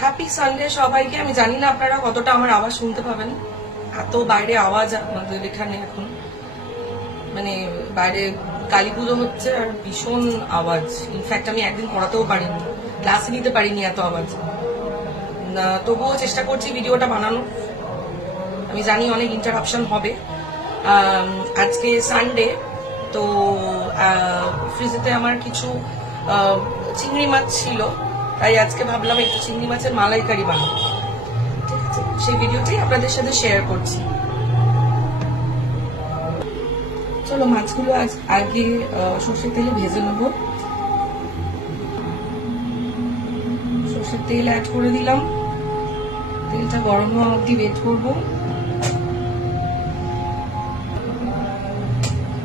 Happy Sunday সবাইকে। আমি জানি না আপনারা কতটা আমার আওয়াজ শুনতে পাবেন। এত বাইরে আওয়াজ আমাদের এখানে এখন। মানে বাইরে কালী পুজো হচ্ছে আর ভীষণ আওয়াজ। ইনফ্যাক্ট আমি একদিন পড়াতেও পারিনি। ক্লাসে নিতে পারিনি এত আওয়াজ। তবুও চেষ্টা করছি ভিডিওটা বানানোর। আমি জানি অনেক ইন্টারাপশন হবে। আজকে সানডে তো ফ্রিজেতে আমার কিছু চিংড়ি মাছ ছিল। তাই আজকে ভাবলাম একটু চিংড়ি মাছের মালাইকারি বানাবো। ঠিক আছে? সেই ভিডিওটাই আপনাদের সাথে শেয়ার করছি। চলো মাছগুলো আজ আগে সর্ষের তেলে ভেজে নেব। সর্ষের তেল অ্যাড করে দিলাম। তেলটা গরম হওয়া অব্দি ওয়েট করব।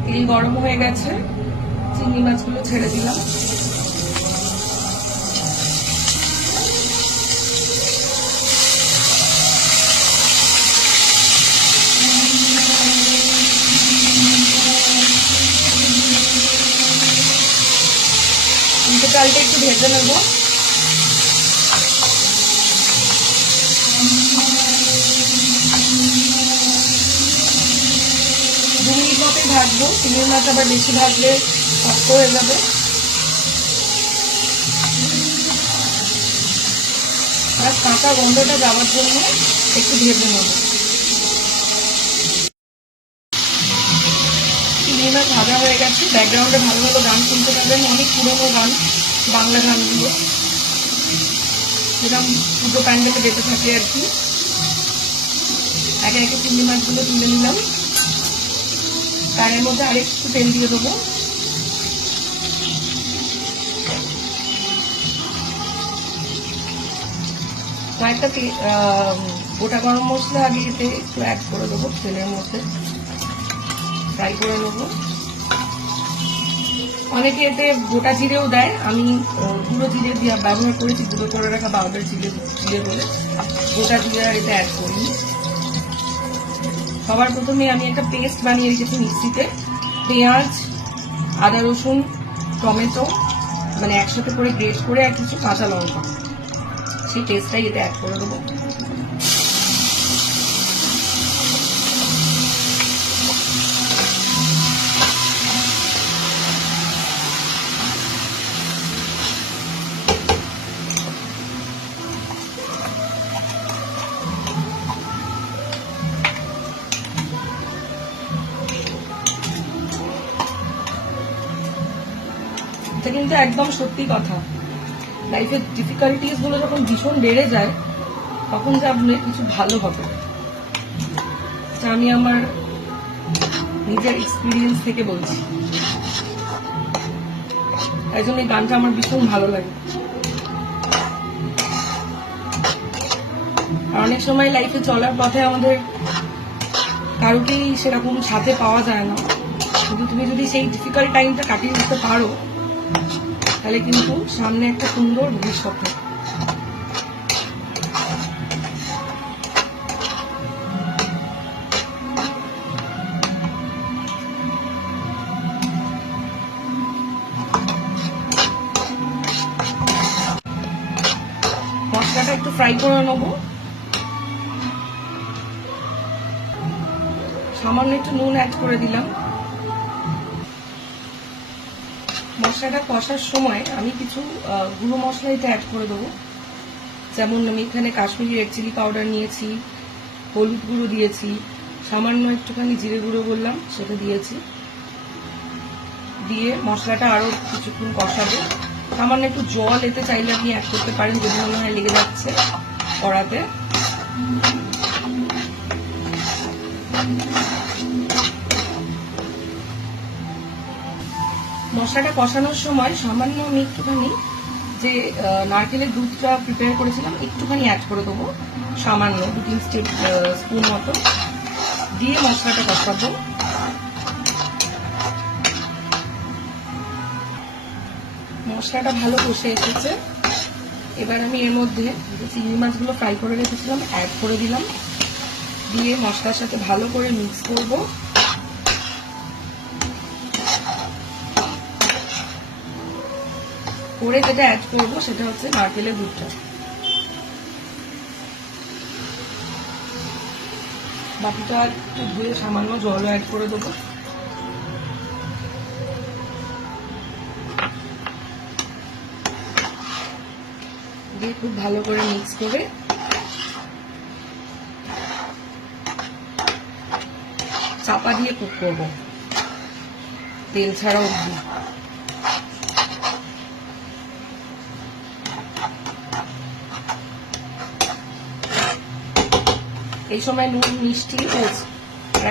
তেল গরম হয়ে গেছে। চিংড়ি মাছগুলো ছেড়ে দিলাম। চালটা একটু ভেজে নেব। মিনিট মতোই ভাজবো, চিংড়ি মাছ আবার বেশি ভাজলে শক্ত হয়ে যাবে। আর কাঁচা গন্ধটা যাওয়ার জন্য একটু ভেজে নেব। চিংড়ি ভাজা হয়ে গেছে ব্যাকগ্রাউন্ডে ভালো ভালো গান শুনতে পাবেন, অনেক পুরোনো গান, বাংলা গানগুলো। যেরকম পুজো প্যান্ডেলে যেতে থাকে আর কি। একে একে চিংড়ি মাছগুলো তুলে নিলাম। তার মধ্যে আরেকটু তেল দিয়ে দেবো। কয়েকটা গোটা গরম মশলা আগে এতে একটু অ্যাড করে দেবো তেলের মধ্যে। ফ্রাই করে নেব। অনেকে এতে গোটা জিরেও দেয়। আমি গুঁড়ো জিরে দিয়ে ব্যবহার করেছি, গুঁড়ো করে রাখা পাউডার জিরে জিরে বলে। গোটা জিরে আর এতে অ্যাড করিনি। সবার প্রথমে আমি একটা পেস্ট বানিয়ে রেখেছি মিক্সিতে। পেঁয়াজ, আদা রসুন, টমেটো মানে একসাথে করে গ্রেট করে আর কিছু কাঁচা লঙ্কা। সেই পেস্টটাই এতে অ্যাড করে দেবো। কিন্তু একদম সত্যি কথা। লাইফের ডিফিকাল্টিসগুলো যখন ভীষণ বেড়ে যায়, তখন যে আপনার কিছু ভালো হবে। আমি আমার নিজের এক্সপিরিয়েন্স থেকে বলছি। তাই জন্য এই গানটা আমার ভীষণ ভালো লাগে। অনেক সময় লাইফে চলার পথে আমাদের কারোকেই সেরকম সাথে পাওয়া যায় না। কিন্তু তুমি যদি সেই ডিফিকাল্ট টাইমটা কাটিয়ে দিতে পারো তাহলে কিন্তু সামনে একটা সুন্দর ভবিষ্যৎ। মশলাটা একটু ফ্রাই করে নেব সামান্য একটু নুন অ্যাড করে দিলাম মশলাটা কষার সময় আমি কিছু গুঁড়ো মশলা এটা অ্যাড করে দেবো। যেমন আমি এখানে কাশ্মীরি রেড চিলি পাউডার নিয়েছি, হলুদ গুঁড়ো দিয়েছি, সামান্য একটুখানি জিরে গুঁড়ো বললাম, সেটা দিয়েছি। দিয়ে মশলাটা আরও কিছুক্ষণ কষাবো। সামান্য একটু জল এতে চাইলে আপনি অ্যাড করতে পারেন, যদি মনে হয় লেগে যাচ্ছে কড়াতে। মশলাটা কষানোর সময় সামান্য আমি একটুখানি যে নারকেলের দুধটা প্রিপেয়ার করেছিলাম, একটুখানি অ্যাড করে দেবো। সামান্য দু তিন স্পুন মতো। দিয়ে মশলাটা কষাবো। মশলাটা ভালো কষে এসেছে। এবার আমি এর মধ্যে চিংড়ি মাছগুলো ফ্রাই করে রেখেছিলাম অ্যাড করে দিলাম। দিয়ে মশলার সাথে ভালো করে মিক্স করব। করে যেটা অ্যাড করব, সেটা হচ্ছে নারকেলের দুধটা বাকিটা একটু ধুয়ে সামান্য জল অ্যাড করে দেবো। দিয়ে খুব ভালো করে মিক্স করে চাপা দিয়ে কুক করব, তেল ছাড়া এই সময় নুন, মিষ্টি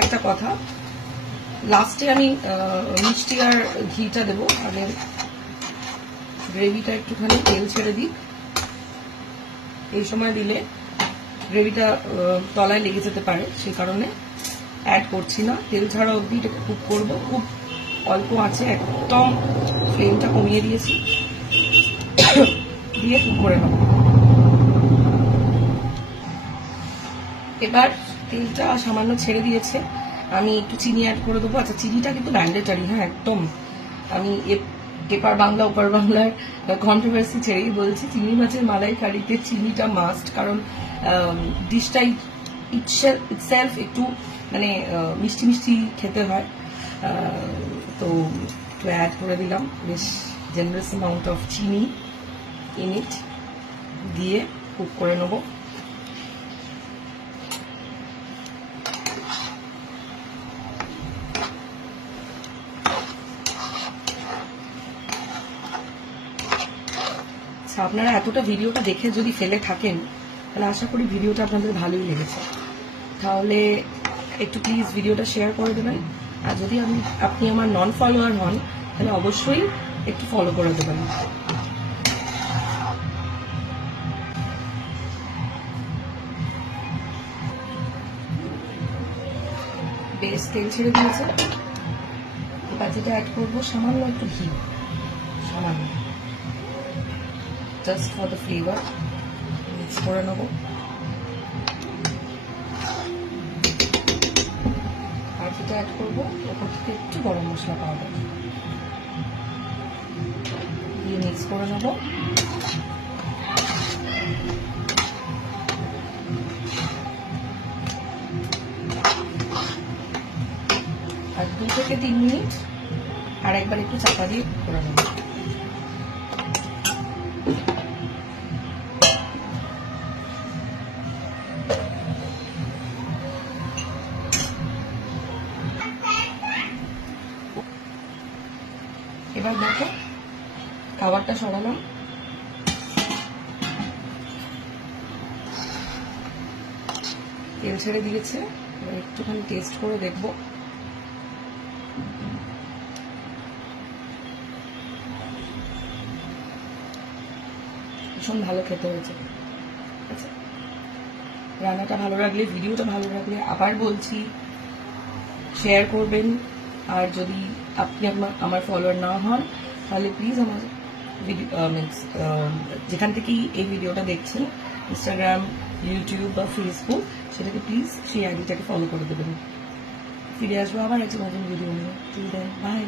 একটা কথা লাস্টে আমি মিষ্টি আর ঘিটা দেবো আগে গ্রেভিটা একটুখানি তেল ছেড়ে দিই। এই সময় দিলে গ্রেভিটা তলায় লেগে যেতে পারে, সেই কারণে অ্যাড করছি না। তেল ছাড়া অবধি এটাকে কুক করব। খুব অল্প আছে, একদম ফ্লেমটা কমিয়ে দিয়েছি। দিয়ে কুক করে নেব। এবার তেলটা সামান্য ছেড়ে দিয়েছে। আমি একটু চিনি অ্যাড করে দেবো। আচ্ছা চিনিটা কিন্তু ম্যান্ডেটারি হ্যাঁ একদম। আমি এপার বাংলা ওপার বাংলার কন্ট্রোভার্সি ছেড়েই বলছি চিংড়ি মাছের মালাই কারিতে চিনিটা মাস্ট কারণ ডিশটাই ইটসেলফ একটু মানে মিষ্টি মিষ্টি খেতে হয়। তো একটু অ্যাড করে দিলাম। বেশ generous amount of chini in it দিয়ে কুক করে নেব। আপনারা এতটা ভিডিওটা দেখে যদি ফেলে থাকেন, তাহলে আশা করি ভিডিওটা আপনাদের ভালোই লেগেছে। তাহলে একটু প্লিজ ভিডিওটা শেয়ার করে দেবেন। আর যদি আপনি আপনি আমার নন ফলোয়ার হন, তাহলে অবশ্যই একটু ফলো করে দেবেন। বেশ তেল ছেড়ে দিয়েছে। এবার যেটা অ্যাড করব, সামান্য একটু ঘি। সামান্য। Just for the flavour mix করে নেব আর যেটা অ্যাড করব, ওপর থেকে একটু গরম মশলা পাউডার দিয়ে মিক্স করে নেব। আর দু থেকে তিন মিনিট, আর একবার একটু চাপা দিয়ে করে নেব। এবার দেখো, খাবারটা সরালাম। তেল ছেড়ে দিয়েছে একটুখানি টেস্ট করে দেখব। ভীষণ ভালো খেতে হয়েছে। আচ্ছা রান্নাটা ভালো লাগলে ভিডিওটা ভালো লাগলে আবার বলছি শেয়ার করবেন। আর যদি আপনি আমার আমার ফলোয়ার না হন, তাহলে প্লিজ আমার ভিডিও মিনস যেখান থেকেই এই ভিডিওটা দেখছেন ইনস্টাগ্রাম ইউটিউব বা ফেসবুক সেটাকে প্লিজ সেই আইডিটাকে ফলো করে দেবেন। ফিরে আসব আবার একটা নতুন ভিডিও নিয়ে। বাই